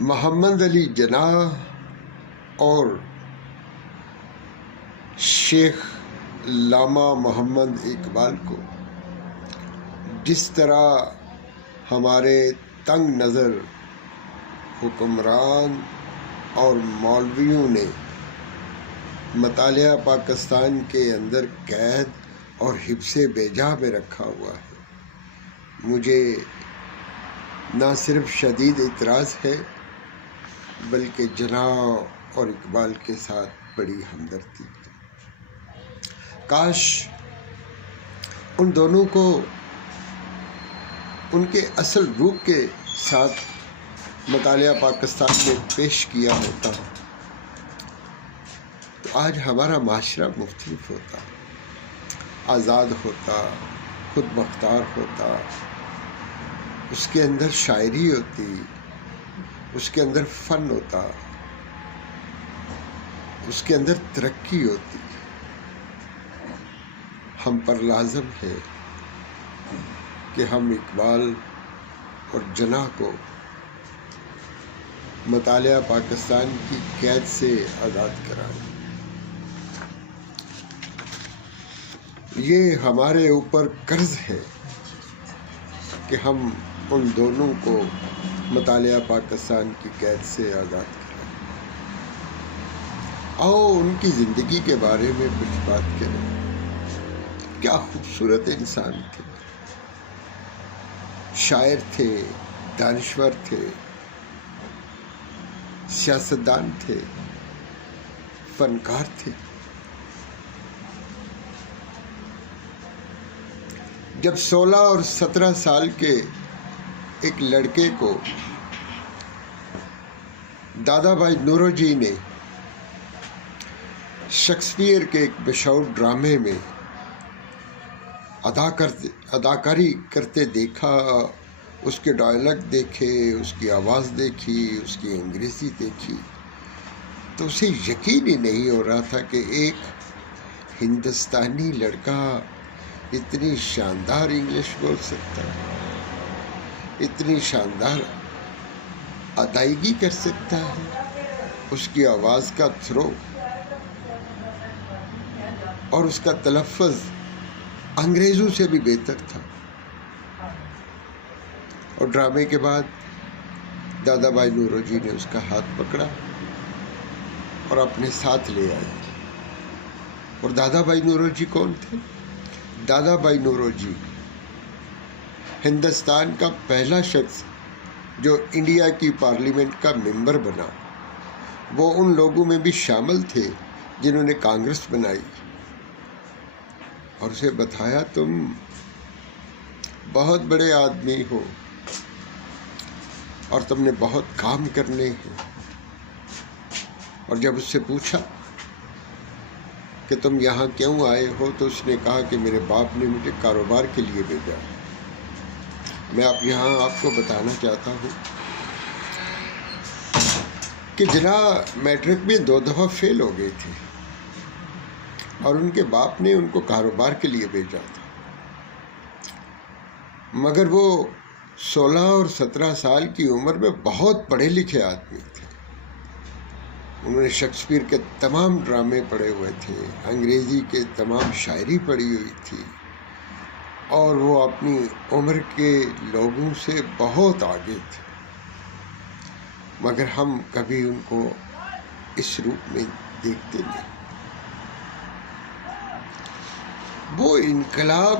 محمد علی جناح اور شیخ علامہ محمد اقبال کو جس طرح ہمارے تنگ نظر حکمران اور مولویوں نے مطالعہ پاکستان کے اندر قید اور حبس بیجا میں رکھا ہوا ہے، مجھے نہ صرف شدید اعتراض ہے بلکہ جناح اور اقبال کے ساتھ بڑی ہمدردی ہے۔ کاش ان دونوں کو ان کے اصل روپ کے ساتھ مطالعہ پاکستان میں پیش کیا ہوتا تو آج ہمارا معاشرہ مختلف ہوتا، آزاد ہوتا، خود مختار ہوتا، اس کے اندر شاعری ہوتی، اس کے اندر فن ہوتا، اس کے اندر ترقی ہوتی۔ ہم پر لازم ہے کہ ہم اقبال اور جناح کو مطالعہ پاکستان کی قید سے آزاد کرائیں۔ یہ ہمارے اوپر قرض ہے کہ ہم ان دونوں کو مطالعہ پاکستان کی قید سے آزاد کریں۔ آؤ ان کی زندگی کے بارے میں کچھ بات کریں۔ کیا خوبصورت انسان تھے، شاعر تھے، دانشور تھے، سیاستدان تھے، فنکار تھے۔ جب 16 اور 17 سال کے ایک لڑکے کو دادا بھائی نوروجی نے شیکسپیئر کے ایک مشہور ڈرامے میں اداکاری کرتے دیکھا، اس کے ڈائلاگ دیکھے، اس کی آواز دیکھی، اس کی انگریزی دیکھی، تو اسے یقین ہی نہیں ہو رہا تھا کہ ایک ہندوستانی لڑکا اتنی شاندار انگلش بول سکتا ہے، اتنی شاندار ادائیگی کر سکتا ہے۔ اس کی آواز کا تھرو اور اس کا تلفظ انگریزوں سے بھی بہتر تھا۔ اور ڈرامے کے بعد دادا بھائی نوروجی نے اس کا ہاتھ پکڑا اور اپنے ساتھ لے آئے۔ اور دادا بھائی نوروجی کون تھے؟ دادا بھائی نوروجی ہندوستان کا پہلا شخص جو انڈیا کی پارلیمنٹ کا ممبر بنا۔ وہ ان لوگوں میں بھی شامل تھے جنہوں نے کانگریس بنائی اور اسے بتایا تم بہت بڑے آدمی ہو اور تم نے بہت کام کرنے ہیں۔ اور جب اس سے پوچھا کہ تم یہاں کیوں آئے ہو تو اس نے کہا کہ میرے باپ نے مجھے کاروبار کے لیے بھیجا۔ میں یہاں آپ کو بتانا چاہتا ہوں کہ جناح میٹرک میں 2 دفعہ فیل ہو گئے تھے اور ان کے باپ نے ان کو کاروبار کے لیے بھیجا تھا، مگر وہ 16 اور 17 سال کی عمر میں بہت پڑھے لکھے آدمی تھے۔ انہوں نے شیکسپیئر کے تمام ڈرامے پڑھے ہوئے تھے، انگریزی کے تمام شاعری پڑھی ہوئی تھی، اور وہ اپنی عمر کے لوگوں سے بہت آگے تھے، مگر ہم کبھی ان کو اس روپ میں دیکھتے نہیں۔ وہ انقلاب،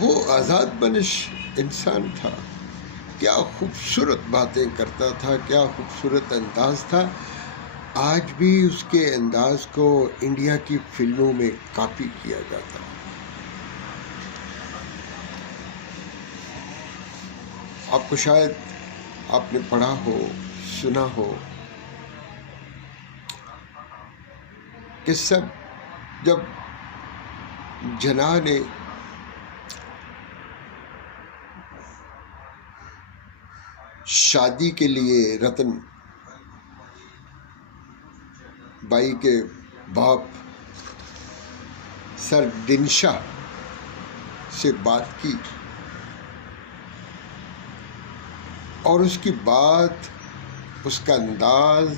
وہ آزاد منش انسان تھا، کیا خوبصورت باتیں کرتا تھا، کیا خوبصورت انداز تھا۔ آج بھی اس کے انداز کو انڈیا کی فلموں میں کاپی کیا جاتا ہے۔ آپ کو شاید آپ نے پڑھا ہو، سنا ہو کہ جب جناح نے شادی کے لیے رتن بائی کے باپ سر ڈنشا سے بات کی اور اس کی بات، اس کا انداز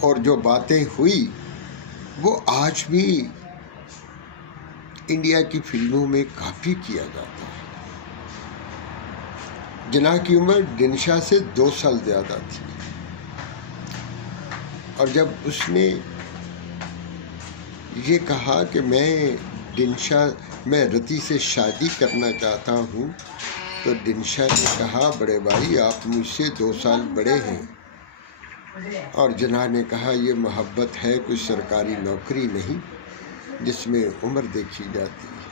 اور جو باتیں ہوئی وہ آج بھی انڈیا کی فلموں میں کافی کیا جاتا ہے۔ جناح کی عمر دنشا سے 2 سال زیادہ تھی، اور جب اس نے یہ کہا کہ میں رتی سے شادی کرنا چاہتا ہوں، تو دنشا نے کہا بڑے بھائی آپ مجھ سے 2 سال بڑے ہیں، اور جناح نے کہا یہ محبت ہے، کوئی سرکاری نوکری نہیں جس میں عمر دیکھی جاتی ہے۔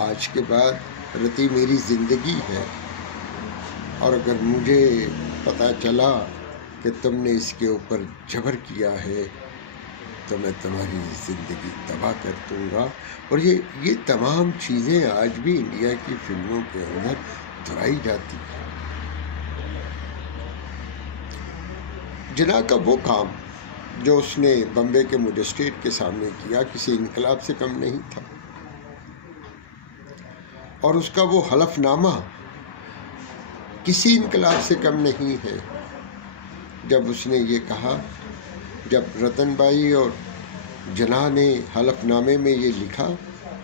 آج کے بعد رتی میری زندگی ہے، اور اگر مجھے پتہ چلا کہ تم نے اس کے اوپر جبر کیا ہے تو میں تمہاری زندگی تباہ کر دوں گا۔ اور یہ تمام چیزیں آج بھی انڈیا کی فلموں کے اندر دہرائی جاتی ہیں۔ جناح کا وہ کام جو اس نے بمبے کے مجسٹریٹ کے سامنے کیا کسی انقلاب سے کم نہیں تھا، اور اس کا وہ حلف نامہ کسی انقلاب سے کم نہیں ہے۔ جب اس نے یہ کہا، جب رتن بائی اور جناح نے حلف نامے میں یہ لکھا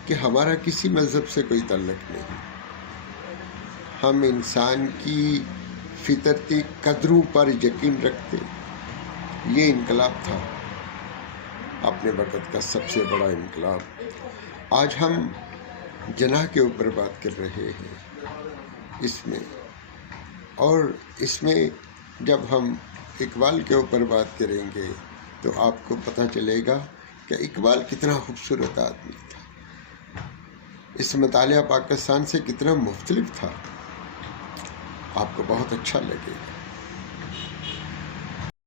کہ ہمارا کسی مذہب سے کوئی تعلق نہیں، ہم انسان کی فطرتی قدروں پر یقین رکھتے، یہ انقلاب تھا اپنے وقت کا سب سے بڑا انقلاب۔ آج ہم جناح کے اوپر بات کر رہے ہیں اس میں، اور اس میں جب ہم اقبال کے اوپر بات کریں گے تو آپ کو پتہ چلے گا کہ اقبال کتنا خوبصورت آدمی تھا، اس مطالعہ پاکستان سے کتنا مختلف تھا، آپ کو بہت اچھا لگے گا۔